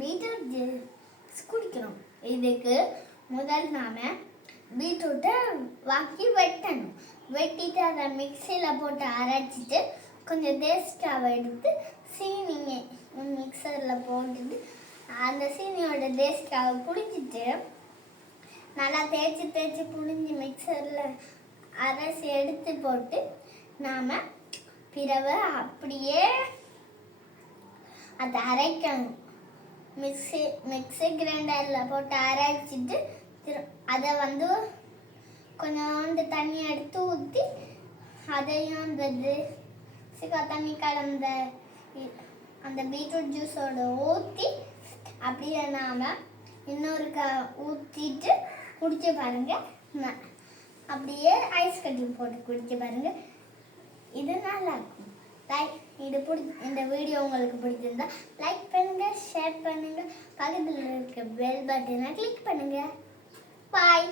Beetroot juice குடிக்கிறோம். இதுக்கு முதல் நாம பீட்ரூட்டை வாக்கி வெட்டணும். வெட்டிட்டு அதை மிக்சியில் போட்டு அரைச்சிட்டு கொஞ்சம் டேஸ்டாக எடுத்து சீனியை மிக்சரில் போட்டுட்டு அந்த சீனியோட டேஸ்டாக புளிஞ்சிட்டு நல்லா தேய்ச்சி புளிஞ்சு மிக்சரில் அரைச்சி எடுத்து போட்டு நாம் பிறகு அப்படியே அதை அரைக்கணும். மிக்ஸி கிரைண்டரில் போட்டு அரைச்சிட்டு அதை கொஞ்சோண்டு தண்ணி எடுத்து ஊற்றி அதையும் தண்ணி கலந்த அந்த பீட்ரூட் ஜூஸோட ஊற்றி அப்படியே நாம் இன்னொரு ஊற்றிட்டு குடிச்சு பாருங்க. அப்படியே ஐஸ் கட்டி போட்டு குடிச்சு பாருங்க. இது நல்லா இருக்கும். இந்த வீடியோ உங்களுக்கு பிடிச்சிருந்தா லைக் பண்ணுங்க, ஷேர் பண்ணுங்க, பக்கத்தில் இருக்க பெல் பட்டனை கிளிக் பண்ணுங்க. பாய்.